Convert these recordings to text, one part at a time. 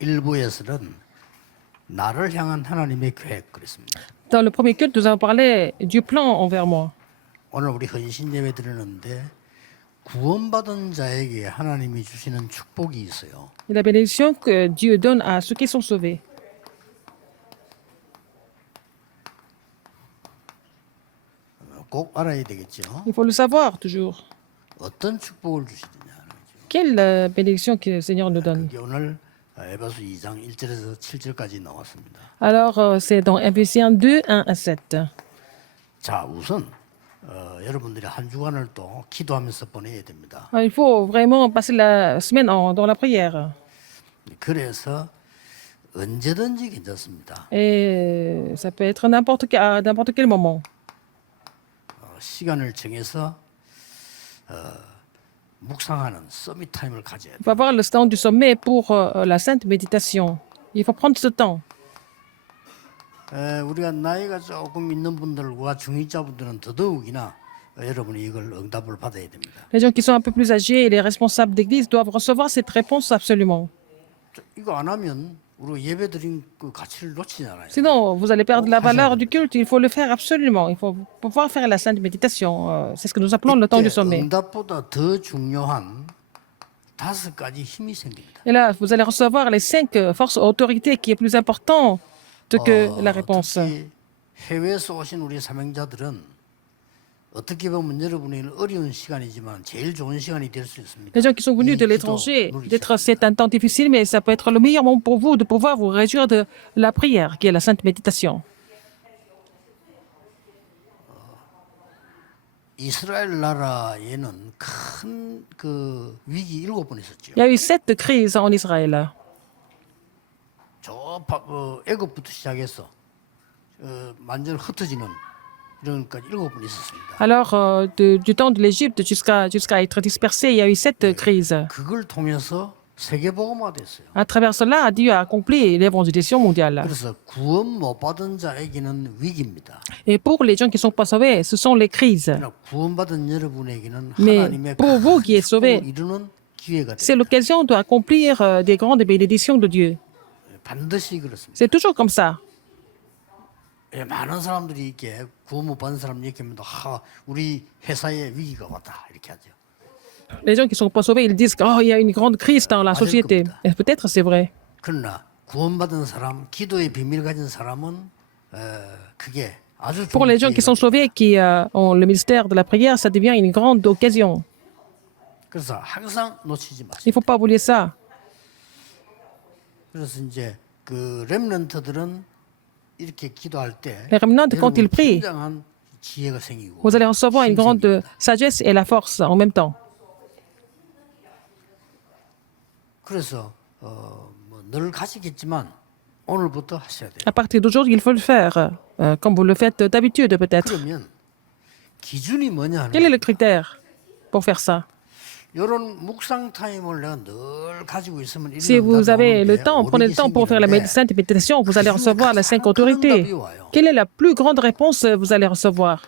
일부에서는 나를 향한 하나님의 계획 그랬습니다. Dans le premier culte, nous avons parlé du plan envers moi. 오늘 우리 헌신 예배 드리는데 구원받은 자에게 하나님이 주시는 축복이 있어요. Et la bénédiction que Dieu donne à ceux qui sont sauvés. 꼭 알아야 되겠죠. Il faut le savoir toujours. 어떤 축복을 주시느냐. Quelle bénédiction que le Seigneur nous donne. 그게 오늘 에베소 2장 1절에서 7절까지 나왔습니다. Alors, c'est dans Éphésiens 2, 1 à 7. 자, 우선 여러분들이 한 주간을 또 기도하면서 보내야 됩니다. Il faut vraiment passer la semaine dans la prière. 그래서 언제든지 괜찮습니다. Et ça peut être à n'importe quel moment. 시간을 정해서 묵상하는 서밋 타임을 가져야 Il 돼요. faut avoir le temps du sommet pour la sainte méditation. Il faut prendre ce temps. 우리가 나이가 조금 있는 분들과 중위자분들은 더더욱이나 여러분이 이걸 응답을 받아야 됩니다. Les gens qui sont un peu plus âgés et les responsables d'église doivent recevoir cette réponse absolument. 이거 안 하면 우리 예배드린 그 가치를 놓치잖아요. Sinon, vous allez perdre la valeur du culte. Il faut le faire absolument. Il faut pouvoir faire la sainte méditation. C'est ce que nous appelons le temps du sommet. 응답보다 더 중요한 5가지 힘이 생깁니다. Et là, vous allez recevoir les 5 forces autorités qui est plus important que la réponse. 특히 해외에서 오신 우리 사명자들은 어떻게 보면 여러분에게는 어려운 시간이지만 제일 좋은 시간이 될 수 있습니다. Les gens qui sont venus de l'étranger, peut-être c'est un temps difficile, mais ça peut être le meilleur moment pour vous de pouvoir vous réjouir de la prière, qui est la sainte méditation. 이스라엘 나라에는 큰 그 위기 7번 있었죠. Il y a eu 7 crises en Israël. 저 애굽부터 시작해서 완전 흩어지는 이런 까지 7번 있었습니다. Alors, du temps de l'Égypte jusqu'à être dispersé, il y a eu 7 crises. 그걸 통해서 세계복음화 됐어요. À travers cela, Dieu a accompli l'évangélisation mondiale. 그래서 구원 못 받은 자에게는 위기입니다. Et pour les gens qui ne sont pas sauvés, ce sont les crises. 그러나 구원받은 여러분에게는 Mais 하나님의 pour vous qui êtes sauvés, 축복을 이루는 기회가 c'est 됩니다. l'occasion d'accomplir des grandes bénédictions de Dieu. 반드시 그렇습니다. C'est toujours comme ça. 많은 사람들이 이렇게 구원 못 받은 사람 얘기하면 우리 회사에 위기가 왔다 이렇게 하죠. Les gens qui ne sont pas sauvés, ils disent qu'il y a une grande crise dans la société. Et peut-être c'est vrai. 그러나 구원받은 사람, 기도의 비밀 가진 사람은 그게 아주 Pour 좋은 les gens qui sont 기회가 sauvés, qui ont le ministère de la prière, ça devient une grande occasion. 그래서 항상 놓치지 마세요. Il ne faut pas oublier ça. 그래서 이제 그 렘넌트들은 이렇게 기도할 때 Les remnants, quand ils 여러분 prient, 굉장한 지혜가 생기고 vous allez recevoir une 힘이 grande 생깁니다. sagesse et la force en même temps. 그래서 늘 가시겠지만 오늘부터 하셔야 돼요. À partir d'aujourd'hui, il faut le faire, comme vous le faites d'habitude peut-être. 그러면 기준이 뭐냐 하는 Quel est le critère pour faire ça? 이런 묵상 타임을 내가 늘 가지고 있으면 이런 Si vous 응답이 avez le 오는데 temps, prenez le temps pour faire la 오르기 sainte méditation, vous allez recevoir les 5 autorités. Quelle est la plus grande réponse que vous allez recevoir?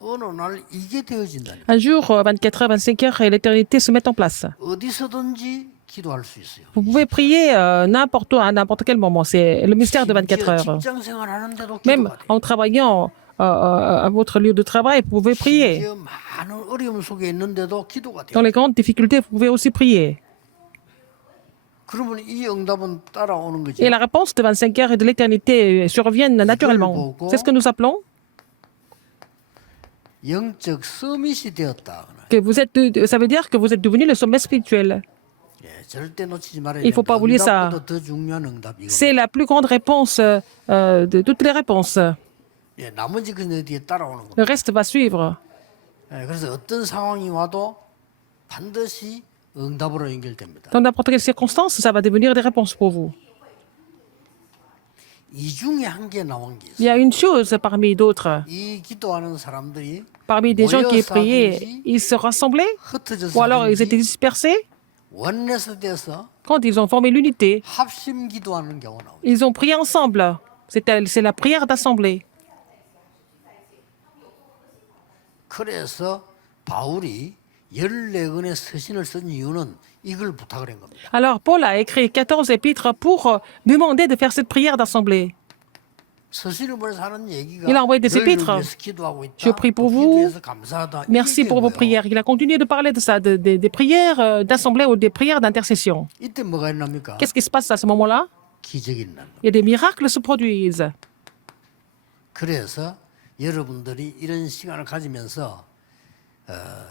어느 날 이게 되어진다니 Un jour, 24 heures, 25 heures, et l'éternité se met en place. 어디서든지 기도할 수 있어요. Vous pouvez prier n'importe où, à n'importe quel moment. C'est le mystère de 24 heures. 직장 생활하는데도 Même 기도가 돼요. en travaillant à votre lieu de travail, vous pouvez prier. 심지어 많은 어려움 속에 있는데도 기도가 돼요. Dans les grandes difficultés, vous pouvez aussi prier. 그러면 이 응답은 따라오는 거죠. Et la réponse de 25 heures et de l'éternité surviennent naturellement. C'est ce que nous appelons 영적 서밋이 되었다. que vous êtes. Ça veut dire que vous êtes devenu le sommet spirituel. 예, 절대 놓치지 말아야 Il faut pas oublier ça. 응답보다 더 중요한 응답 이거. C'est la plus grande réponse de toutes les réponses. 예, 나머지 그 뒤에 따라오는 거. Le reste va suivre. 예, 그래서 어떤 상황이 와도 반드시 응답으로 연결됩니다. Dans n'importe quelle circonstance, ça va devenir des réponses pour vous. 이 중에 한 개 나온 게 Il y 있어요. a une chose parmi d'autres. 이 기도하는 사람들이 Parmi des gens qui 모여서 priaient, 하든지 ils se rassemblaient 흩어져서 ou alors ils étaient 하든지 dispersés. 원내서 돼서 Quand ils ont formé l'unité, 합심 기도하는 경우 나오죠. ils ont prié ensemble. C'est la prière d'assemblée. 그래서 바울이 14권의 서신을 쓴 이유는 이걸 부탁을 한 겁니다. Alors Paul a écrit 14 épîtres pour demander de faire cette prière d'assemblée. 서신을 보내서 하는 얘기가 Il a envoyé des 너희를 épîtres. 위해서 기도하고 있다. Je prie pour 또 vous. 기도해서 감사하다. 이 Merci pour vos 얘기인 거예요. prières. Il a continué de parler de ça, des prières d'assemblée ou des prières d'intercession. 이때 뭐가 일어납니까? Qu'est-ce qui se passe à ce moment-là? 기적이 일어나는 거예요. Il y a des miracles se produisent. 그래서 여러분들이 이런 시간을 가지면서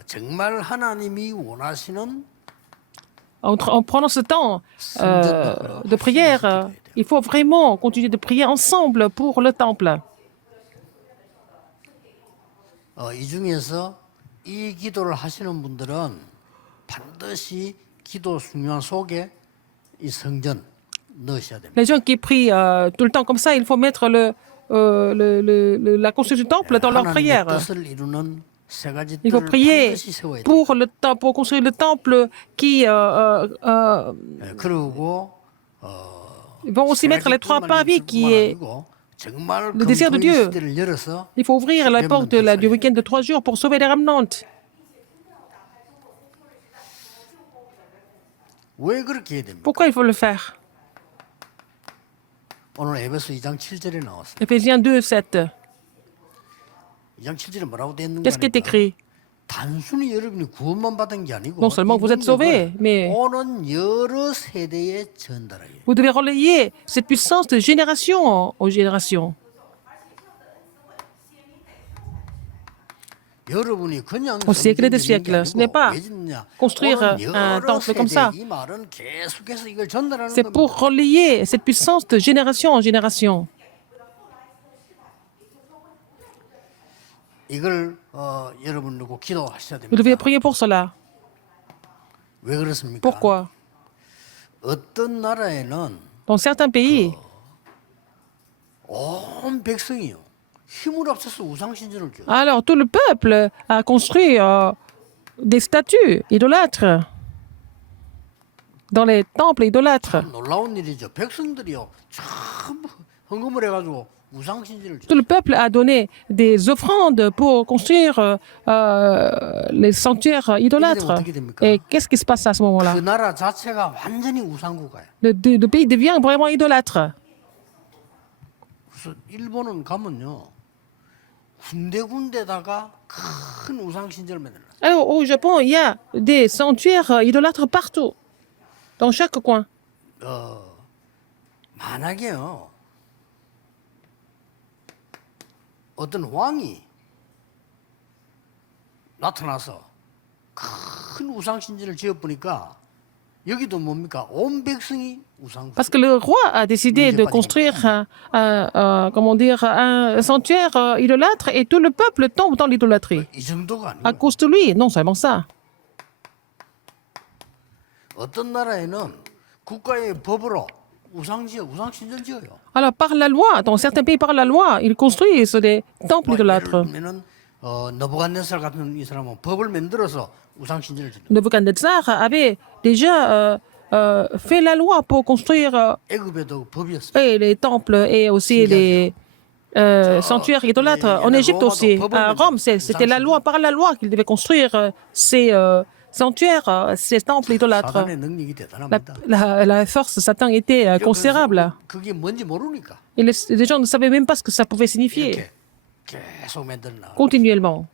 정말 하나님이 원하시는 En prenant ce temps de prière, il faut vraiment continuer de prier ensemble pour le temple. 이 중에서 이 기도를 하시는 분들은 반드시 기도 중요한 속에 이 성전 넣으셔야 됩니다. Les gens qui prient tout le temps comme ça, il faut mettre la construction du temple dans leur 하나님의 prière. 뜻을 이루는 세 가지 Il faut 뜰을 prier 반드시 세워야 돼요. pour construire le temple qui 그리고 ils vont aussi mettre les trois pavis qui est le désir de Dieu. Il faut ouvrir la porte du week-end de 3 jours pour sauver les remnants. 왜 그렇게 해야 됩니까? Pourquoi il faut le faire? 오늘 에베소 2장 7절에 나왔어요. Éphésiens 2, 7. 2장 7절에 뭐라고 되어 있는 Qu'est-ce qui est 거니까 écrit? 단순히 여러분이 구원만 받은 게 아니고 Non seulement vous êtes sauvés, mais 오는 여러 세대에 전달해요. vous devez relayer cette puissance de génération aux générations. 여러분이 그냥 Au siècle des 성전 짓는 게 siècles, ce 아니고 n'est pas 왜 짓냐? construire 오는 un 여러 temple comme 세대 ça. 이 말은 계속해서 이걸 전달하는 C'est pour 겁니다. relayer cette puissance de génération en génération. 이걸 여러분 놓고 기도하셔야 Vous devez 됩니다. prier pour cela. 왜 그렇습니까? Pourquoi? 어떤 나라에는 Dans certains pays, 온 백성이요 힘을 합쳐서 우상 신전을 줘. alors tout le peuple a construit des statues idolâtres dans les temples idolâtres. 놀라운 일이죠. 백성들이요 전부 헌금을 해가지고 우상 신전을 줘. Tout le peuple a donné des offrandes pour construire les sanctuaires idolâtres. Et qu'est-ce qui se passe à ce moment-là? 그 나라 자체가 완전히 우상국가예요. Le pays devient vraiment idolâtre. 그래서 일본은 가면요 군데군데다가 큰 우상 신전을 만들어요. Alors, au Japon, il y a des sanctuaires idolâtres partout, dans chaque coin. 만약에요 어떤 왕이 나타나서 큰 우상 신전을 지어보니까 여기도 뭡니까 온 백성이 우상. Parce que le roi a décidé de construire comment dire, un sanctuaire idolâtre et tout le peuple tombe dans l'idolâtrie. 이 정도가 À 아니고 cause de lui, non seulement ça. 어떤 나라에는 국가의 법으로 우상 신전 지어요. Alors, par la loi, dans certains pays, par la loi, ils construisent des temples idolâtres. 예를 너부갓네살 같은 이 사람은 법을 만들어서 우상 신전을 짓는. Nebuchadnezzar avait déjà fait la loi pour construire 애굽에도 법이었어요. et les temples et aussi les sanctuaires idolâtres. En Égypte aussi, à Rome, c'était la loi, par la loi qu'ils devaient construire ces sanctuaires, ces temples idolâtres. 사단의 능력이 대단합니다. La force de Satan était considérable. 그게 뭔지 모르니까 Et les gens ne savaient même pas ce que ça pouvait signifier 이렇게 계속 만들나. continuellement.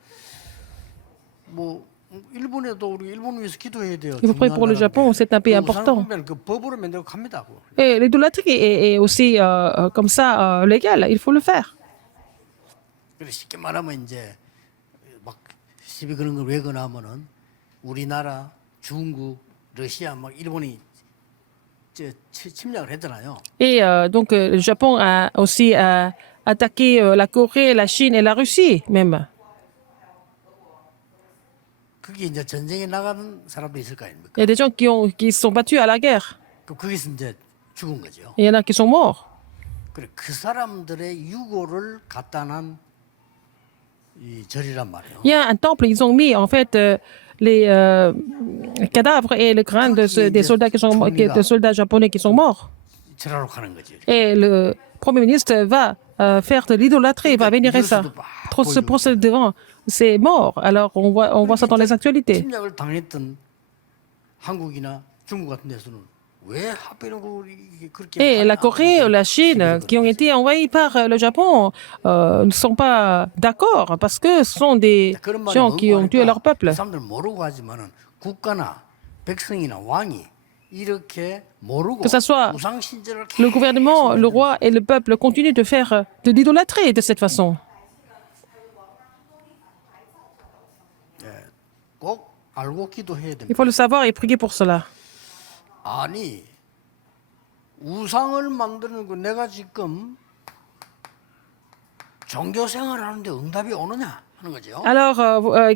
뭐 일본에도 우리 일본 위해서 기도해야 돼요. Il faut prier pour le Japon, c'est un pays important. 그 법으로 만들고 갑니다. Et l'idolâtrie est aussi comme ça légale, il faut le faire. 그래 쉽게 말하면 이제 막 시비 그런 걸 왜 그러냐면은 우리나라, 중국, 러시아 막 일본이 침략을 했잖아요. Et donc le Japon a aussi attaqué la Corée, la Chine et la Russie même. 그게 이제 전쟁에 나가는 사람도 있을 거 아닙니까? Il y a des gens qui sont battus à la guerre. 그 거기서 이제 죽은 거죠. Et il y en a qui sont morts. 그래 그 사람들의 유골을 갖다 난 이 절이란 말이에요. Il y a un temple, ils ont mis en fait les cadavres et le crâne des soldats des soldats japonais qui sont morts. 절하러 가는 거지. Et le Premier ministre va faire de l'idolâtrie, il va vénérer ça. Trop se procède devant, c'est mort. Alors on voit ça dans les actualités. 침략을 당했던 한국이나 중국 같은 데서는 왜 하필이면 이게 그렇게 Et la 하냐? Corée ou la Chine, qui ont été envahis par le Japon, ne sont pas d'accord parce que ce sont des 그런 말이 gens qui ont tué leur 뭔가 peuple. 그 사람들 모르고 하지만은 국가나 백성이나 왕이 이렇게 모르고 Que ça soit 우상 신전을 Le gouvernement, le roi et le peuple continuent de faire de l'idolâtrie de cette façon. 꼭 알고 기도해야 Il 됩니다. faut le savoir et prier pour cela. 아니 우상을 만드는 거 내가 지금 종교 생활을 하는데 응답이 오느냐 하는 거죠. Alors,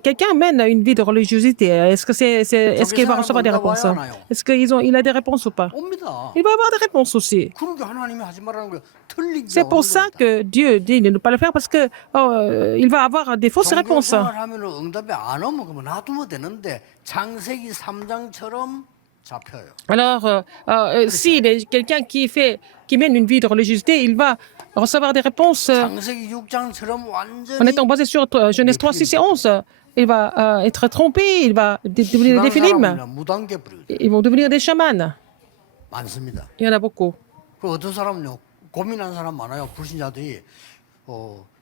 quelqu'un mène une vie de religiosité. Est-ce qu'il va recevoir des réponses? Est-ce qu'il a des réponses ou pas? 옵니다. Il va avoir des réponses aussi. 그러니까 하나님이 하지 말라는 거 틀린 게 C'est pour ça que Dieu dit de ne pas le faire parce que il va avoir des fausses 종교 réponses. 생활하면 응답이 안 오면 그러면 놔두면 되는데 창세기 3장처럼 잡혀요. Alors, s'il est quelqu'un qui mène une vie de religiosité, il va recevoir des réponses 창세기 6장처럼 en 완전히 étant basé sur Genèse 3, 6 et 11. Il va être trompé, il va devenir des 신앙 Philimes, 사람이나 무당계 뿌리고 ils vont devenir des chamans. 많습니다. Il y en a beaucoup. 그 어떤 사람은요 고민하는 사람 많아요. 불신자들이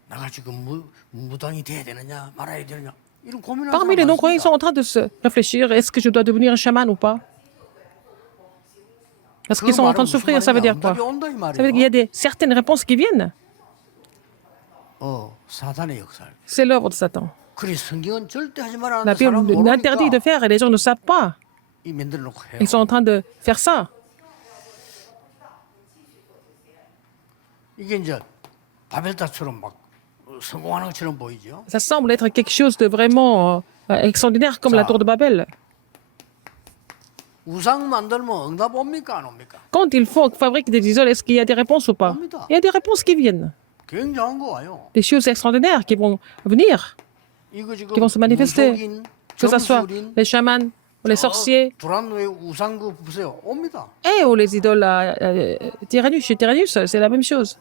내가 지금 무당이 돼야 되느냐 말아야 되느냐 이런 고민하는 Parmi 사람 les non-croyants, ils sont 많습니다. en train de se réfléchir, est-ce que je dois devenir un chaman ou pas? Parce qu'ils sont en train de souffrir, ça veut dire quoi? 응답이 온다 이 Ça veut dire qu'il y a 말이에요. certaines réponses qui viennent. 사단의 역사. C'est l'œuvre de Satan. 그래 성경은 절대 하지 La 말라는 Bible 사람 l'interdit de 모르니까 faire et les gens ne savent pas. 이 만들어 놓고 해요. Ils sont en train de faire ça. 이게 이제 바벨탑처럼 막 성공하는 것처럼 보이죠. Ça semble être quelque chose de vraiment extraordinaire comme la tour de Babel. 우상 만들면 응답 옵니까 안 옵니까? Quand il faut fabriquer des idoles, est-ce qu'il y a des réponses ou pas? Il y a des réponses qui viennent. 굉장한 거 와요. Des choses extraordinaires qui vont venir, 이거 지금 qui vont se manifester. 무속인, Que ce soit 점술인, les chamans, ou les sorciers, 두란노의 우상그 보세요. 옵니다. et ou les idoles Tyrannus. Chez Tyrannus, c'est la même chose.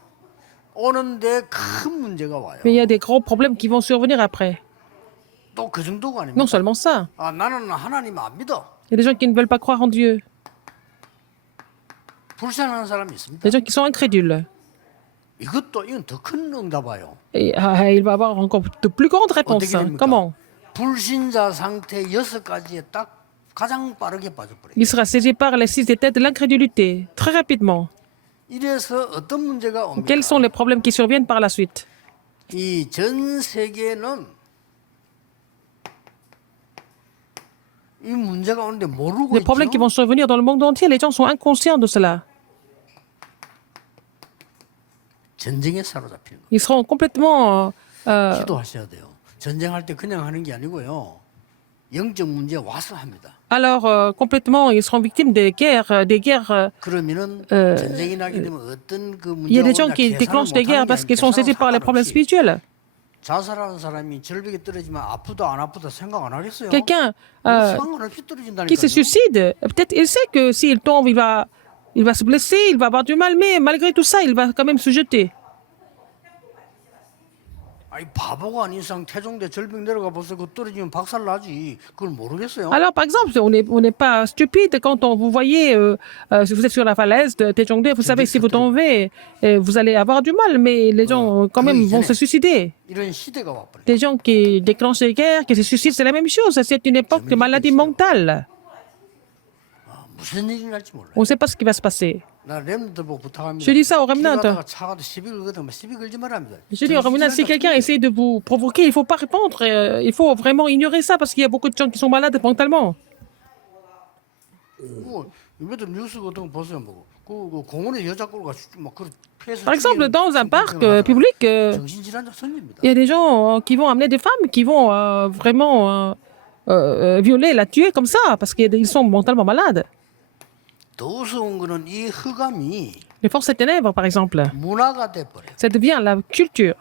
오는데 큰 문제가 와요. Mais il y a des gros problèmes qui vont survenir après. 또 그 정도가 아닙니다. Non seulement ça, 나는 하나님 안 믿어. il y a des gens qui ne veulent pas croire en Dieu. 불신하는 사람이 있습니다. Des gens qui sont incrédules. 이건 더 큰 응답 와요. Et il va avoir encore de plus grandes réponses. 어떻게 됩니까? Comment? 불신자 상태 6가지에 딱 가장 빠르게 빠져버려요. Il sera saisi par les 6 états de l'incrédulité, très rapidement. 이래서 어떤 문제가 옵니까? Quels sont les problèmes qui surviennent par la suite? 이 전 세계는 이 문제가 오는데 모르고 Les problèmes qui 있죠. vont survenir dans le monde entier, les gens sont inconscients de cela. 전쟁에 사로잡히는 거. Ils seront complètement... 기도하셔야 돼요. 전쟁할 때 그냥 하는 게 아니고요. 영적 문제 와서 합니다. alors, complètement, ils seront victimes des guerres. 그러면은 전쟁이 나게 되면 어떤 그 Il y a 문제가 des gens qui déclenchent des guerres parce qu'ils sont saisis par les problèmes spirituels. 자살하는 사람이 절벽에 떨어지면 아프다 안 아프다 생각 안 하겠어요? Quelqu'un 상관없이 qui se 떨어진다니까요. suicide, peut-être il sait que s'il tombe, il va se blesser, il va avoir du mal, mais malgré tout ça, il va quand même se jeter. 아니 바보가 아닌 이상 태종대 절벽 내려가 벌써 그 떨어지면 박살 나지. 그걸 모르겠어요. Alors, par exemple, on n'est pas stupide quand vous voyez, si vous êtes sur la falaise de Taejongdae, vous savez que si vous tombez, vous allez avoir du mal, mais les gens quand même vont se suicider. 이런 시대가 와버려. Des gens qui déclenchent des guerres, qui se suicident, c'est la même chose. C'est une époque de maladie mentale. 무슨 일이 날지 몰라요. On ne sait pas ce qui va se passer. 나 렘들 보고 부탁합니다. Je dis ça aux remnants. 길 가다가 차가 시비 걸거든. 시비 걸지 말랍니다. Je dis aux remnants, si quelqu'un essaie de vous provoquer, il ne faut pas répondre. Il faut vraiment ignorer ça parce qu'il y a beaucoup de gens qui sont malades mentalement. 이것도 뉴스 같은 거 보세요. 뭐. 그 공원에 여자 끌고 막그 Par exemple, dans un parc public, 정신질환자 선입니다. il y a des gens qui vont amener des femmes qui vont vraiment violer, la tuer comme ça parce qu'ils sont mentalement malades. 더 무서운 거는 이 흑암이 Les forces des ténèbres, par exemple, 문화가 돼버려. ça devient la culture.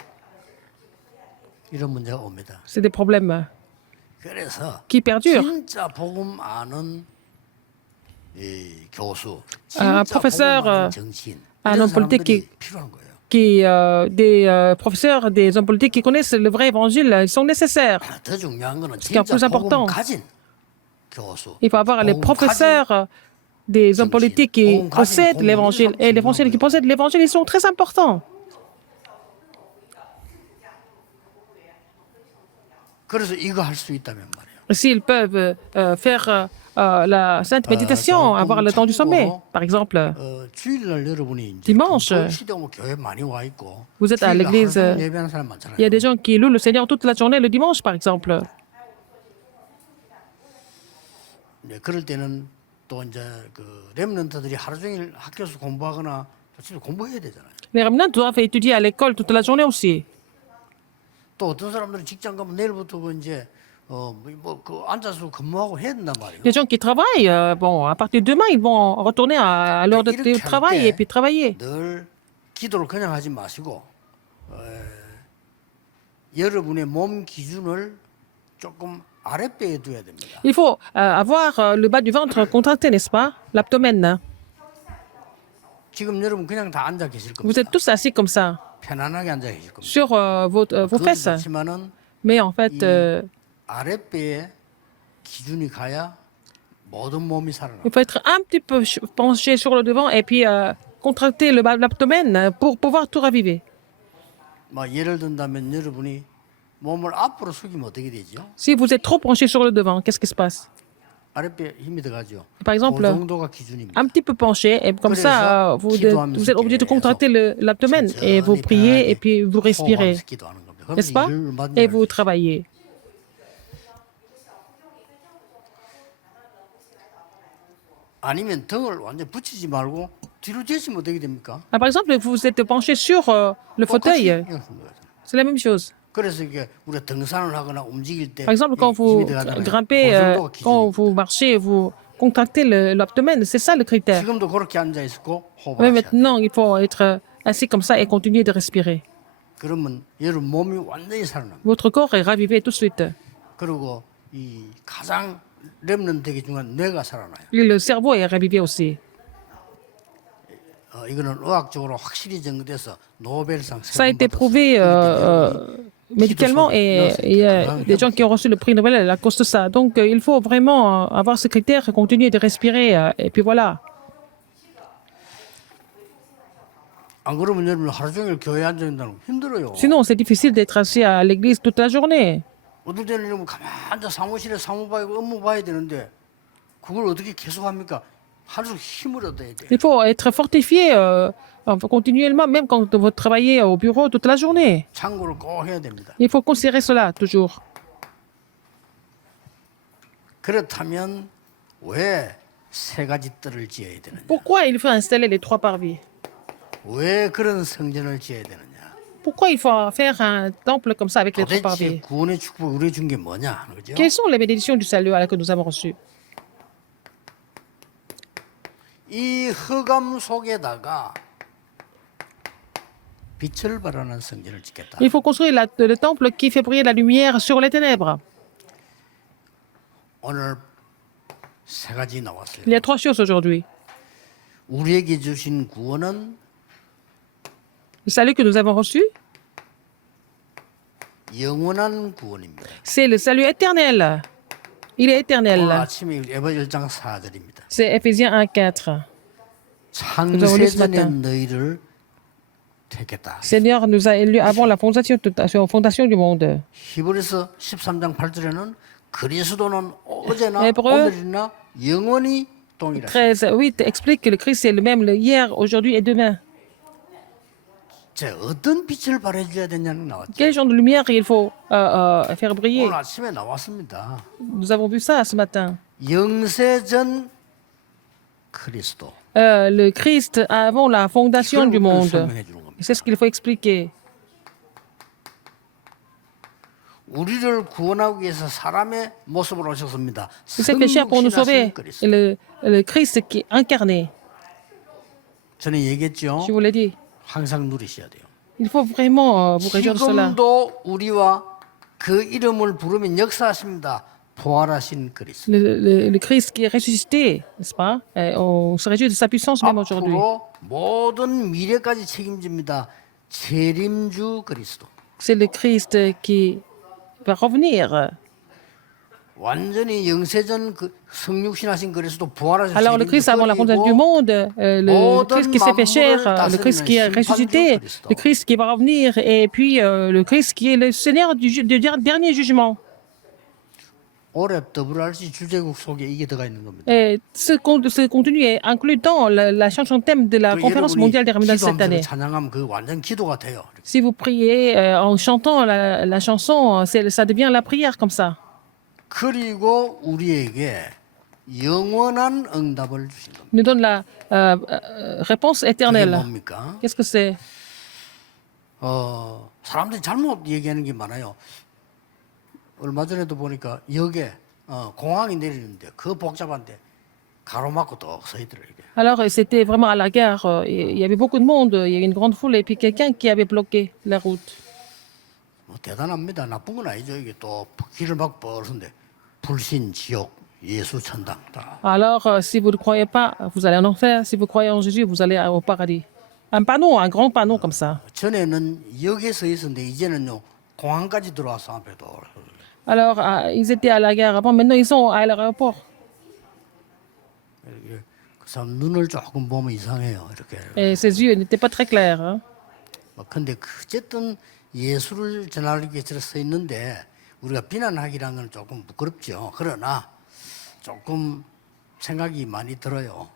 이런 문제가 옵니다. C'est des problèmes 그래서 qui perdurent. 진짜 복음 아는 이 교수, Un 진짜 professeur, 복음 아는 정치인 un 이런 homme politique 사람들이 필요한 거예요. des professeurs, des hommes politiques qui connaissent le vrai évangile, ils sont nécessaires. 더 중요한 거는 qui est 진짜 plus important. 복음 가진 교수. Il faut avoir les 복음 professeurs des hommes politiques qui possèdent l'évangile. Et les évangéliques qui possèdent l'évangile, ils sont très importants. 그래서 이거 할 수 있다면 말이에요. S'ils peuvent faire la sainte méditation, avoir le temps du sommet, par exemple. 주일날 여러분이 이제 Dimanche. 시대 오면 교회 많이 와 있고 Vous êtes à 주일날 l'église, 하루 종일 예배하는 사람 많잖아요. Il y a des gens qui louent le Seigneur toute la journée le dimanche, par exemple. 네, 그럴 때는 또 이제 그 렘넌트들이 하루 종일 학교에서 공부하거나 집에 공부해야 되잖아요. Les remnants doivent étudier à l'école toute la journée aussi. 또 어떤 사람들은 직장 가면 내일부터 그 이제 그 앉아서 근무하고 해야 된단 말이에요. Les gens qui travaillent, bon, à partir de demain, ils vont retourner à l'heure de travail et puis travailler. 늘 기도를 그냥 하지 마시고 여러분의 몸 기준을 조금 아랫배에 둬야 됩니다. Il faut avoir le bas du ventre contracté, n'est-ce pas? L'abdomen. 지금 여러분 그냥 다 앉아 계실 Vous 겁니다. êtes tous assis comme ça, 편안하게 앉아 계실 겁니다. sur vos fesses. 그렇지만은 Mais en fait, 아랫배에 기준이 가야 모든 몸이 살아나. il faut être un petit peu penché sur le devant et puis contracter l'abdomen pour pouvoir tout raviver. 막 예를 든다면 여러분이 몸을 앞으로 숙이면 어떻게 되죠? Si vous êtes trop penché sur le devant, qu'est-ce qui se passe? 아랫배 힘이 들어가죠. Par exemple, 그 정도가 기준입니다. un petit peu penché, et comme ça, vous êtes obligé de contracter l'abdomen et vous priez et puis vous respirez, n'est-ce pas? Et vous travaillez. 아니면 등을 완전 붙이지 말고 뒤로 제시면 어떻게 됩니까? Ah, par exemple, vous êtes penché sur le fauteuil, c'est la même chose. 그래서 이게 우리가 등산을 하거나 움직일 때 Par exemple, quand vous grimpez, quand vous marchez, vous contractez l'abdomen, c'est ça le critère. 지금도 그렇게 앉아 있고 Mais 호흡하셔야 돼요. maintenant, il faut être assis comme ça et continuer de respirer. 그러면 여러분 몸이 완전히 살아납니다. Votre corps est ravivé tout de suite. 그리고 이 가장 렘넌트에게 중요한 뇌가 살아나요. Et le cerveau est ravivé aussi. 이거는 의학적으로 확실히 증거돼서 노벨상 Ça a été prouvé médicalement et il y a des gens qui ont reçu le prix Nobel à cause de ça. Donc, il faut vraiment avoir ce critère, continuer de respirer et puis voilà. 안 그러면 여러분 하루 종일 교회에 앉아 있다는 거 힘들어요. Sinon, c'est difficile d'être assis à l'église toute la journée. 어떨 때는 여러분 가만 앉아 사무실에 사무 봐야 업무 봐야 되는데 그걸 어떻게 계속 합니까? 하루 힘을 얻어야 돼. Il faut être fortifié continuellement, même quand vous travaillez au bureau toute la journée. 참고를 꼭 해야 됩니다. Il faut considérer cela toujours. 그렇다면 왜 세 가지 뜰을 지어야 되느냐? Pourquoi il faut installer les 3 parvis? 왜 그런 성전을 지어야 되느냐? Pourquoi il faut faire un temple comme ça avec les 3 도대체 parvis? 구원의 축복을 우리에 준 게 뭐냐? 그죠? Quelles sont les bénédictions du salut que nous avons reçues? 이 흑암 속에다가 빛을 발하는 성전을 짓겠다. Il faut construire le temple qui fait briller la lumière sur les ténèbres. 오늘 세 가지 나왔어요. Il y a 3 choses aujourd'hui. 우리에게 주신 구원은 Le salut que nous avons reçu, 영원한 구원입니다. c'est le salut éternel. Il est 오늘 éternel. 아침에 에베 1장 4절입니다. C'est Éphésiens 1,4. 창세전에 너희를 택했다. Seigneur nous a élus avant la fondation du monde. 히브리서 13장 8절에는 그리스도는 어제나 Hébreux 오늘이나 영원히 동일하다. 13,8 explique que le Christ est le même hier, aujourd'hui et demain. 자, 어떤 빛을 발해줘야 되냐는 나왔죠. Quel genre de lumière il faut faire briller? 오늘 아침에 나왔습니다. Nous avons vu ça ce matin. 영세전 그리스도. Le Christ avant la fondation du 이걸 monde. 설명해 주는 겁니다. C'est ce qu'il faut expliquer. 우리를 구원하기 위해서 사람의 모습으로 오셨습니다. Il s'est fait chair pour nous sauver. 그리스도. Et le Christ qui est incarné. 전에 얘기했죠. Je vous l'ai dit. 항상 누리셔야 돼요. Il faut vraiment vous réjouir de cela. 지금도 우리와 그 이름을 부르면 역사하십니다. 부활하신 그리스도. Le Christ qui est ressuscité, n'est-ce pas? Et on se réjouit de sa puissance même aujourd'hui. 앞으로 모든 미래까지 책임집니다. 재림주 그리스도. C'est le Christ qui va revenir. 완전히 영세전 그 성육신하신 그리스도 부활하신 Alors le Christ avant la fondation du monde, le Christ qui s'est fait chair, le Christ qui est ressuscité, le Christ qui va revenir, et puis le Christ qui est le Seigneur du dernier jugement. 올해 WRC 주제국 속에 이게 들어가 있는 겁니다. Et ce contenu est inclus dans la chanson thème de la conférence mondiale des Ramadan cette année. 찬양하면 그 완전 기도가 돼요. Si vous priez en chantant la chanson, ça devient la prière comme ça. 그리고 우리에게 영원한 응답을 주신 겁니다. Il nous donne la réponse 그게 éternelle. 뭡니까? Qu'est-ce que c'est? 사람들이 잘못 얘기하는 게 많아요. 얼마 전에도 보니까 역에 공항이 내리는데 그 복잡한데 가로막고 또 서 있더라고요. Alors, c'était vraiment à la gare. Il y avait beaucoup de monde, il y avait une grande foule, et puis quelqu'un qui avait bloqué la route. 뭐 대단합니다. 나쁜 건 아니죠. 이게 또 길을 막 벌는데 불신, 지옥, 예수, 천당 다. Alors, si vous ne croyez pas, vous allez en enfer. Si vous croyez en Jésus, vous allez au paradis. Un panneau, un grand panneau comme ça. 전에는 역에 서 있었는데 이제는요 공항까지 들어와서 앞에도. Alors, ils étaient à la gare avant, maintenant ils sont à l'aéroport. 그 사람 눈을 조금 보면 이상해요. 이렇게. Et ses yeux n'étaient pas très clairs. Hein. 근데 어쨌든 예수를 전하기 위해서 서 있는데 우리가 비난하기라는 건 조금 부끄럽죠. 그러나 조금 생각이 많이 들어요.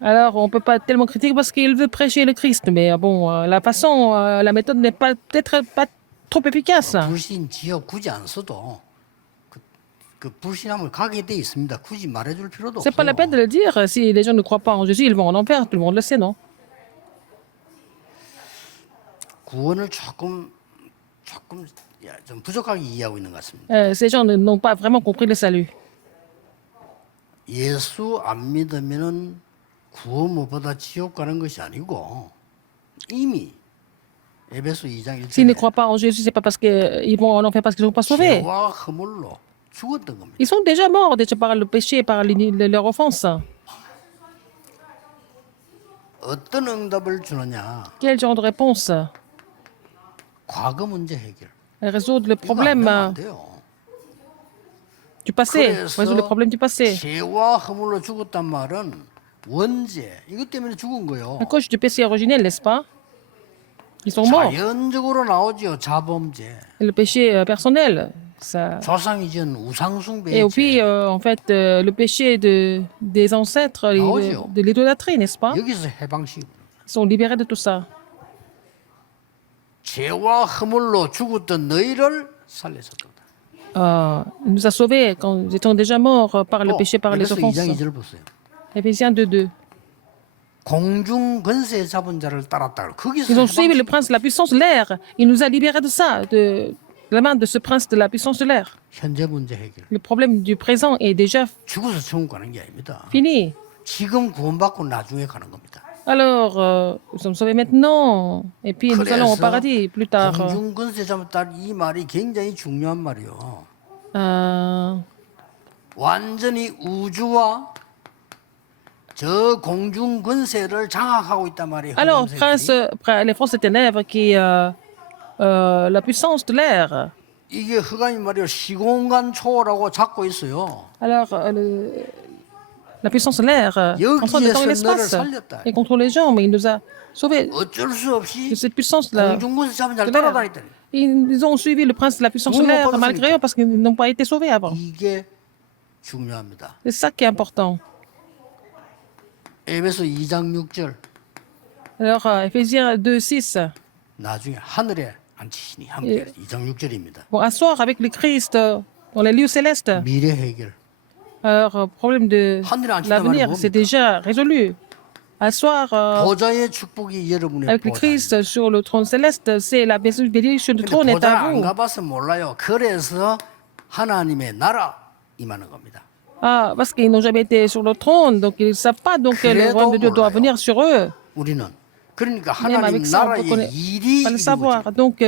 Alors, on ne peut pas tellement critiquer parce qu'il veut prêcher le Christ. Mais bon, la façon, la méthode n'est pas peut-être pas trop efficace. 불신, 지옥 굳이 안 써도 그 불신함을 가게 돼 있습니다. 굳이 말해줄 필요도 C'est pas la peine de 없어요. le dire. Si les gens ne croient pas en Jésus, ils vont en enfer. Tout le monde le sait, non? 구원을 조금 좀 부족하게 이해하고 있는 것 같습니다. Ces gens n'ont pas vraiment compris le salut. 예수 안 믿으면은 구원 못 받아 지옥 가는 것이 아니고 이미 에베소 2장 S'ils ne 1절에 croient pas en Jésus, c'est pas parce qu'ils vont en enfer parce qu'ils ne sont pas sauvés. 죄와 허물로 죽었던 겁니다. Ils sont déjà morts déjà par le péché, par leur offense. 어떤 응답을 주느냐? Quel genre de réponse? 과거 문제 해결. Elle résout le 이거 안 problème 되면 안 돼요. du passé. 그래서 Résout le problème du passé. 죄와 허물로 죽었단 말은 원죄 이것 때문에 죽은 거예요. À cause du péché originel, n'est-ce pas? Ils sont morts. 자연적으로 나오죠. 자범죄. Et le péché personnel, ça. 조상이 지은 Et 우상숭배죄. puis, en fait, le péché des ancêtres, de l'idolâtrie, n'est-ce pas? 여기서 해방식. Ils sont libérés de tout ça. 죄와 허물로 죽었던 너희를 살렸었다. Il nous a sauvés quand nous étions déjà morts par le péché, par les 에베소 offenses. 2장 2절 보세요. Éphésiens 2:2. 공중 권세 잡은 자를 따랐다. 거기서 Ils ont suivi le 해방식. prince de la puissance de l'air. Il nous a libérés de ça, de la main de ce prince de la puissance de l'air. 현재 문제 해결. Le problème du présent est déjà 죽어서 천국 가는 게 아닙니다. fini. 지금 구원받고 나중에 가는 겁니다. Alors, nous sommes sauvés maintenant. Et puis, nous allons au 그래서 paradis plus tard. 공중 권세 잡은 딸이 말이 굉장히 중요한 말이요. 완전히 우주와 저 공중 권세를 장악하고 있단 말이에요. Alors, 흑암세들이. les forces des ténèbres qui la puissance de l'air. 이게 흑암이 말이요 시공간 초월하고 잡고 있어요. Alors, la puissance de l'air contrôle le temps et l'espace et contrôle les gens, mais il nous a sauvés 어쩔 수 없이 de cette puissance de 공중 권세 잡은 자를 de l'air. 따라다녔다니. Ils ont suivi le prince de la puissance de Nous, l'air pas malgré eux parce qu'ils n'ont pas été sauvés avant. 이게 중요합니다. C'est ça qui est important. 에베소 2장 6절 Alors, Éphésiens 2:6. 나중에 하늘에 앉히시니 함께 2장 6절입니다. Bon, asseoir avec le Christ dans les lieux célestes. 미래 해결. Alors, problème de 하늘에 앉힌단 말이 l'avenir, 뭡니까? c'est déjà résolu. Asseoir 보좌의 축복이 여러분의 avec le 보좌. Christ sur le trône céleste, c'est la bénédiction du trône est 보좌를 à 안 vous. 가봐서 몰라요. 그래서 하나님의 나라 임하는 겁니다. Ah, parce qu'ils n'ont jamais été sur le trône, donc ils ne savent pas donc que le royaume de Dieu doit venir sur eux. 우리는 그러니까 Même 하나님 avec ça, on peut 나라의 일이 pas le savoir. 이루어지고 Donc,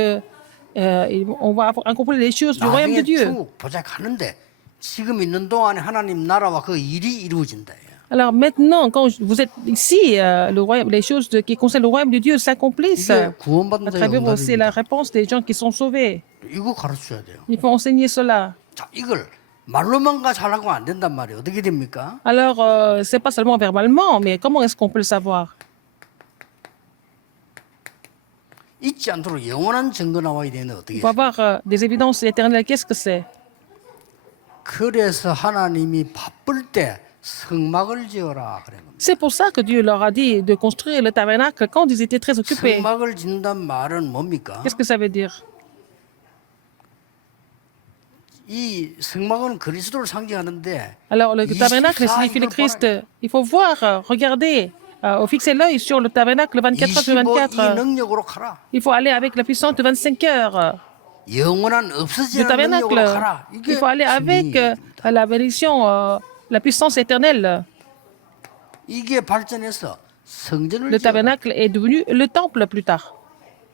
on va accomplir les choses du royaume de 나중에 Dieu. 천국 보좌 가는데 지금 있는 동안에 하나님 나라와 그 일이 이루어진다. Alors maintenant, quand vous êtes ici, les choses qui concernent le royaume de Dieu s'accomplissent 이게 à 구원받는 자의 travers aussi la 응답입니다. réponse des gens qui sont sauvés. 이거 가르쳐야 돼요. Il faut enseigner cela. 자, 이걸 말로만 잘하고 안 된단 말이에요. 어떻게 됩니까? Alors, c'est pas seulement verbalement, mais comment est-ce qu'on peut le savoir? 잊지 않도록 영원한 증거 나와야 되는데 어떻게 Il faut avoir des évidences éternelles. Qu'est-ce que c'est? 그래서 하나님이 바쁠 때 성막을 지어라 그래. C'est pour ça que Dieu leur a dit de construire le tabernacle quand ils étaient très occupés. 성막을 짓는단 말은 뭡니까? Qu'est-ce que ça veut dire? 이 성막은 그리스도를 상징하는데 Alors, le tabernacle 24 signifie le 이걸 Christ. 보라. Il faut voir, regarder, fixer l'œil sur le tabernacle 24 heures sur 25 이 24. 능력으로 가라. Il faut aller avec la puissance de 25 heures. 영원한 Le 없어지는 tabernacle, 능력으로 가라. 이게 il faut aller avec 진리입니다. la bénédiction, la puissance éternelle. 이게 발전해서 성전을 Le 지어라. tabernacle est devenu le temple plus tard.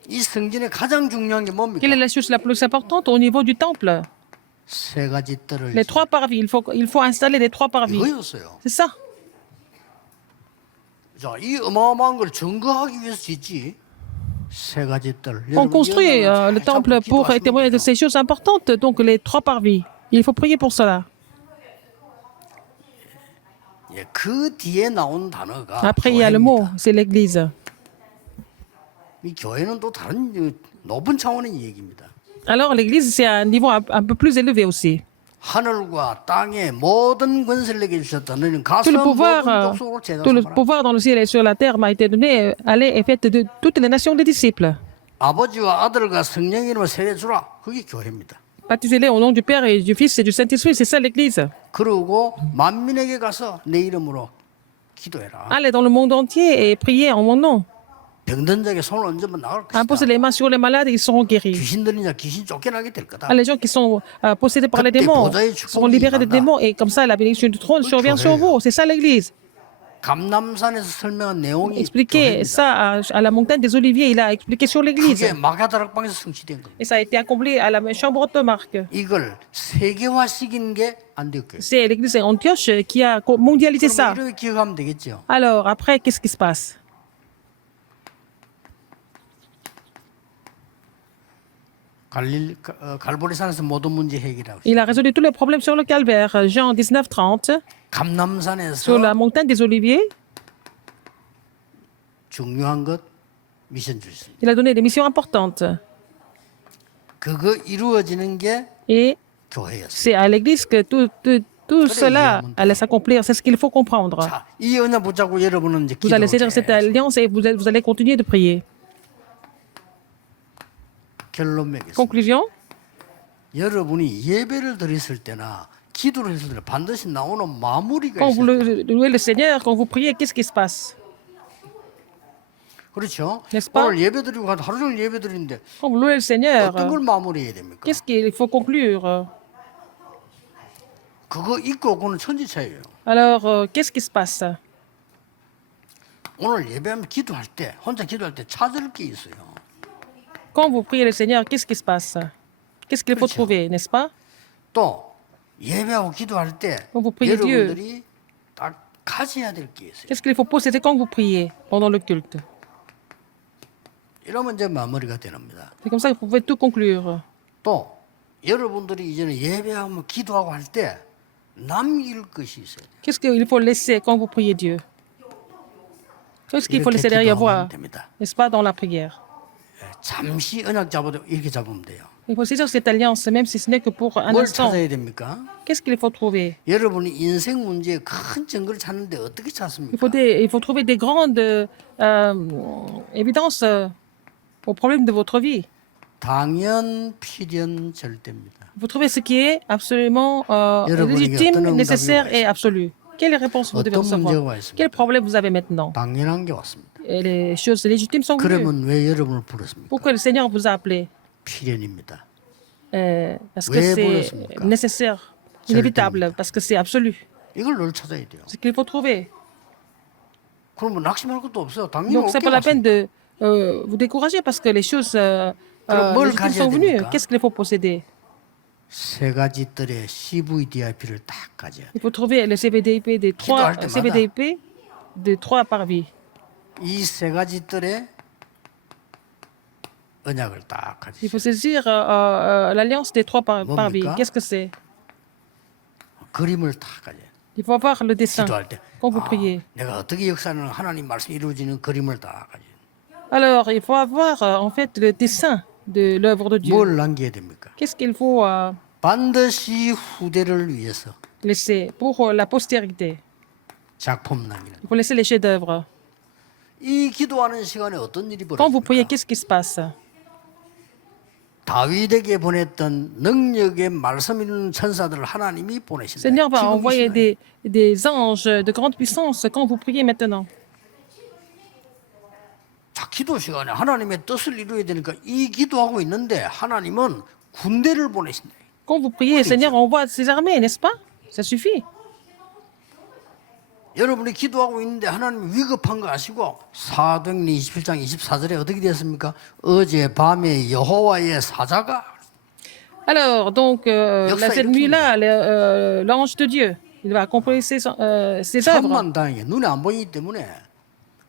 이 성전의 가장 중요한 게 뭡니까? Quelle est la chose la plus importante au niveau du temple? 세 가지 뜰을 Les trois parvis. Il faut installer les trois parvis. 이거였어요. C'est ça. 자, 이 어마어마한 걸 증거하기 위해서 짓지. 세 가지 뜰. On construit le temple pour témoigner de 요 ces choses importantes, donc les trois parvis. Il faut prier pour cela. 예, 그 뒤에 나온 단어가 Après, il y a le mot, c'est l'église. 이 교회는 또 다른 높은 차원의 얘기입니다. Alors, l'église, c'est à un niveau un peu plus élevé aussi. 하늘과 땅의 모든 권세를 내게 주셨다. 너는 가서 Tout le 모든 pouvoir, 족속으로 제자 tout le 삼아라. pouvoir dans le ciel et sur la terre m'a été donné. Allez et faites de toutes les nations des disciples. 아버지와 아들과 성령 이름을 세례 주라. 그게 교회입니다. Baptisez-les au nom du Père et du Fils et du Saint-Esprit. C'est ça l'église. 그러고 만민에게 가서 내 이름으로 기도해라. Allez dans le monde entier et priez en mon nom. 병든 자에게 손을 얹으면 나을 것이다. Imposez les mains sur les malades et ils seront guéris. 귀신 들린 자 귀신 쫓겨나게 될 거다. Les gens qui sont possédés par les démons seront libérés des démons et comme ça la bénédiction du trône survient sur vous. C'est ça l'église. 감남산에서 설명한 내용이 Expliquer 교회입니다. ça à la montagne des Oliviers, il a expliqué sur l'église. 그게 마가다락방에서 성취된 겁니다. Et ça a été accompli à la chambre de Marc. 이걸 세계화시키는 게 안디옥 교회. C'est l'église Antioche qui a mondialisé 그럼 ça. 이렇게 기억하면 되겠죠. Alors après, qu'est-ce qui se passe? 갈보리산에서 모든 문제 해결하고 Il a résolu tous les problèmes sur le calvaire. Jean 19:30, 감남산에서 sur la montagne des Oliviers, 중요한 것 미션 주셨습니다. il a donné des missions importantes. 그거 이루어지는 게 Et 교회였어요. c'est à l'église que tout cela allait s'accomplir. C'est ce qu'il faut comprendre. 자, 이 언약 붙잡고 여러분은 이제 Vous allez saisir 기도를 cette 해. alliance et vous allez continuer de prier. 결론 맺겠습니다. Conclusion, 여러분이 예배를 드렸을 때나 기도를 했을 때 반드시 나오는 마무리가 quand vous 있어요. louez le Seigneur, quand vous priez, qu'est-ce qui se passe? 그렇죠? N'est-ce pas? 오늘 예배 드리고 하루 종일 예배 드리는데 Quand vous louez le Seigneur, 어떤 걸 마무리해야 됩니까? qu'est-ce qu'il faut conclure? 그거 있고 없고는 천지차이예요. Alors, qu'est-ce qui se passe? 오늘 예배하면 기도할 때 혼자 기도할 때 찾을 게 있어요. Quand vous priez le Seigneur, qu'est-ce qui se passe? Qu'est-ce qu'il faut trouver, n'est-ce pas? 또 예배하고 기도할 때 Quand vous priez Dieu, 여러분들이 딱 가져야 될 게 있어요. qu'est-ce qu'il faut posséder quand vous priez pendant le culte? 이러면 이제 마무리가 됩니다. C'est comme ça que vous pouvez tout conclure. 또 여러분들이 이제는 예배하면 기도하고 할 때 남길 것이 있어야 돼요. Qu'est-ce qu'il faut laisser quand vous priez Dieu? Qu'est-ce qu'il faut 이렇게 laisser derrière 기도하면 vous, 됩니다. n'est-ce pas, dans la prière? 잠시 언약 잡아도 이렇게 잡으면 돼요. Il faut saisir cette alliance, même si ce n'est que pour un 뭘 instant. 찾아야 됩니까? Qu'est-ce qu'il faut trouver? 여러분이 인생 문제에 큰 증거를 찾는데 어떻게 찾습니까? Il faut trouver des grandes évidences aux problèmes de votre vie. 당연, 필연, 절대입니다. Vous trouvez ce qui est absolument 여러분에게 légitime, 어떤 응답이 nécessaire 와 et absolu. Quelle réponse vous devez 어떤 문제가 recevoir? 와 있습니까? Quel problème vous avez maintenant? 당연한 게 왔습니다. Et les choses légitimes sont venues. 그러면 왜 여러분을 부르십니까? Pourquoi le Seigneur vous a appelé? 필연입니다. Parce que 왜 c'est 불렀습니까? nécessaire, inévitable, parce que c'est absolu. 이걸 늘 찾아야 돼요. C'est ce qu'il faut trouver. 그러면 낙심할 것도 없어요. 당연히 Donc, c'est 올게 pas la peine 왔습니다. de vous décourager parce que les choses 뭘 légitimes sont 가져야 venues. 됩니까? Qu'est-ce qu'il faut posséder? 세 가지 뜰의 CVDIP를 딱 가져야 돼. Il faut trouver le CVDIP des trois 기도할 때마다. CVDIP de 3 parvis. 이 세 가지 뜰의 언약을 딱 가져. Il faut saisir l'alliance des 3 parvis. 뭡니까? Qu'est-ce que c'est? 그림을 딱 가져. Il faut avoir le dessin 기도할 때 quand vous priez. 내가 어떻게 역사는 하나님 말씀이 이루어지는 그림을 딱 가져. Alors, il faut avoir en fait le dessin de l'œuvre de Dieu. 뭘 남겨야 됩니까? Qu'est-ce qu'il faut 반드시 후대를 위해서 laisser pour la postérité? 작품 남기는. Il faut laisser les chefs-d'œuvre. 이 기도하는 시간에 어떤 일이 Quand vous priez, 벌어집니까? qu'est-ce qui se passe? 다윗에게 보냈던 능력의 말씀 있는 천사들을 하나님이 보내신다. Seigneur va 지금 이 envoyer 시간에. des anges de grande puissance quand vous priez maintenant. 자, 기도 시간에 하나님의 뜻을 이루어야 되니까 이 기도하고 있는데 하나님은 군대를 보내신다. Quand vous priez, Seigneur envoie ses armées, n'est-ce pas? Ça suffit. 여러분이 기도하고 있는데 하나님 위급한 거 아시고 사도행전 27장 24절에 어떻게 되었습니까? 어제 밤에 여호와의 사자가 Alors, donc, 역사 cette 일으킵니다. nuit-là, l'ange de Dieu, il va accomplir ses œuvres. 천만다행에 눈에 안 보이기 때문에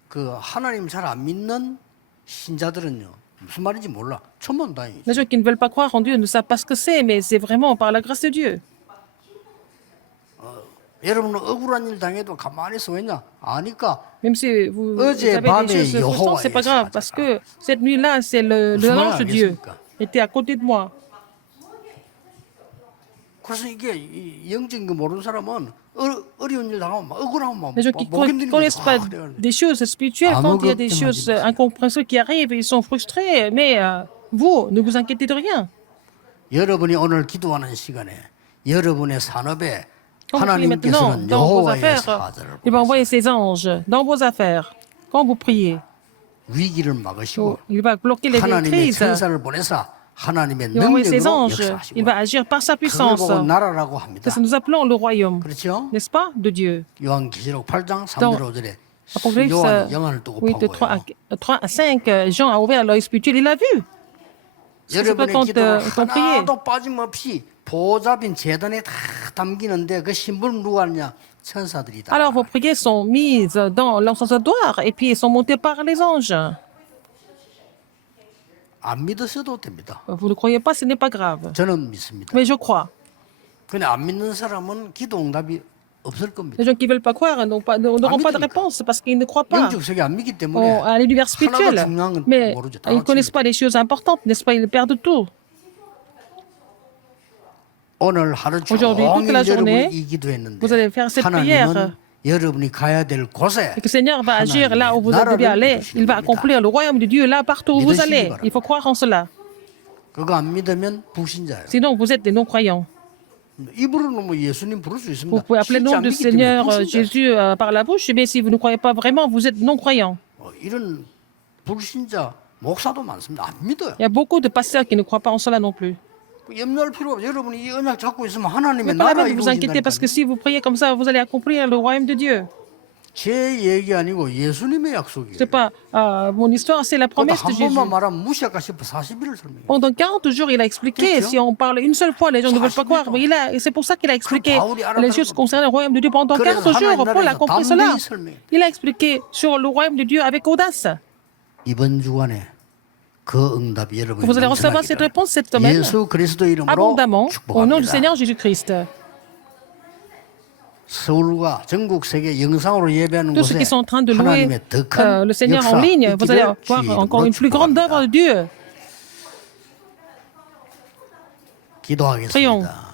그 하나님 잘 안 믿는 신자들은요 무슨 말인지 몰라. 천만다행이죠. Les gens qui ne veulent pas croire en Dieu ne savent pas ce que c'est, mais c'est vraiment par la grâce de Dieu. 여러분은 억울한 일 당해도 가만히 서 있냐? 아니까 Même si vous 어제 avez 밤에 des choses frustrantes, c'est pas grave, 여호와의 parce que cette nuit-là, c'est 무슨 말 l'ange de Dieu 알겠습니까? était à côté de moi. 그래서 이게 이 영적인 거 모르는 사람은 어려운 일 당하면 막 억울하면 막 Les gens qui 못 견디는 ne connaissent pas 거죠. des choses spirituelles, quand il y a des choses incompréhensibles qui arrivent, ils sont frustrés. Mais vous, ne vous inquiétez de rien. 여러분이 오늘 기도하는 시간에 여러분의 산업에 Quand vous priez maintenant, 하나님께서는 dans vos 여호와의 affaires, 사자를 il va envoyer ses anges dans vos affaires. Quand vous priez, 위기를 막으시고 il va bloquer les 하나님의 crises. 천사를 보내사 하나님의 Il va envoyer ses 능력으로 anges. 역사하시고 Il va agir par sa 그걸 puissance. 보고 나라라고 합니다. C'est ce que nous appelons le royaume, 그렇죠? n'est-ce pas, de Dieu. 요한계시록 8장 Dans 3절 5절에 Apocalypse 요한이 영안을 뜨고 8, de 3 보고요. à 5, Jean a ouvert l'œil spirituel, il a vu. 여러분의 quand, 기도를 quand priez. 하나도 빠짐없이 보좌빈 재단에 다 담기는데 그 신부는 누가 하느냐? 천사들이다. Alors vos prières sont mises dans l'encensoir et puis elles sont montées par les anges. 안 믿으셔도 됩니다. Vous ne croyez pas, ce n'est pas grave. 저는 믿습니다. Mais je crois. 근데 안 믿는 사람은 기도 응답이 없을 겁니다. Les gens qui ne veulent pas croire n'auront pas de réponse parce qu'ils ne croient pas 영적 세계 안 믿기 때문에 à l'univers spirituel. 하나도 중요한 건 Mais 모르죠. ils ne connaissent pas les choses importantes, n'est-ce pas? Ils perdent tout. 오늘 하루 Aujourd'hui, toute la 종일 journée, 여러분이 이 기도했는데 vous allez faire cette 하나님은 prière. 여러분이 가야 될 곳에 Et que le Seigneur va agir là où vous devez aller. Il va accomplir le royaume de Dieu là partout où vous allez. Il faut croire en cela. 그거 안 믿으면 불신자예요. Sinon, vous êtes des non-croyants. 입으로는 뭐 예수님 부를 수 있습니다. Vous pouvez appeler le 실제 nom 안 du 믿기 때문에 Seigneur 불신자예요. Jésus par la bouche, mais si vous ne croyez pas vraiment, vous êtes non-croyants. 이런 불신자 목사도 많습니다. 안 믿어요. Il y a beaucoup de pasteurs qui ne croient pas en cela non plus. 염려할 필요 없어요. 여러분이 이 언약 잡고 있으면 Vous 하나님의 n'êtes pas la 나라 peine de vous inquiéter parce que 이루어진다니까요. si vous priez comme ça, vous allez accomplir le royaume de Dieu. 제 얘기 아니고 예수님의 약속이에요. C'est pas mon histoire, c'est la 그것도 promesse de 한 Jésus. 번만 말하면 무시할까 싶어 40일을 설명해요. Pendant 40 jours, il a expliqué. Qu'est-ce Si on parle une seule fois, les gens ne veulent pas croire. Mais c'est pour ça qu'il a expliqué les choses concernant le royaume de Dieu pendant 40 jours. Paul a compris cela. Il a expliqué sur le royaume de Dieu avec audace. 이번 주간에 그 응답이 여러분이 Vous allez recevoir cette réponse cette semaine 예수 그리스도 이름으로 abondamment au nom du 축복합니다. Seigneur Jésus-Christ. 서울과 전국 세계 영상으로 예배하는 Tous ceux 곳에 qui sont en train de louer 하나님의 더 큰 le Seigneur en 역사 ligne, vous allez 있기를 voir 주의 encore une 이름으로 plus grande œuvre de 축복합니다. Dieu. 기도하겠습니다.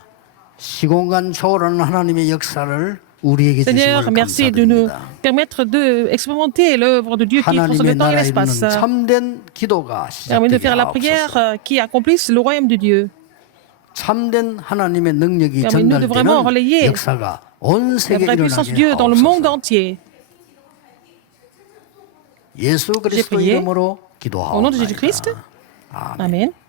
시공간 초월하는 하나님의 역사를 우리에게 Seigneur, 주심을 merci de nous 감사드립니다. permettre d'expérimenter l'œuvre de Dieu qui transcende 하나님의 le temps et 나라 l'espace. 이루는 참된 기도가 Permet de 시작되게 faire la 하옵소서. prière qui accomplisse le royaume de Dieu. 참된 하나님의 능력이 Permets-nous de vraiment 전달되는 relayer 역사가 온 La 세계에 vraie puissance de 일어나게 Dieu dans le monde 하옵소서. entier. 예수 그리스도 prié 이름으로 Au nom de Jésus-Christ. 기도하옵나이다. 아멘. Amen.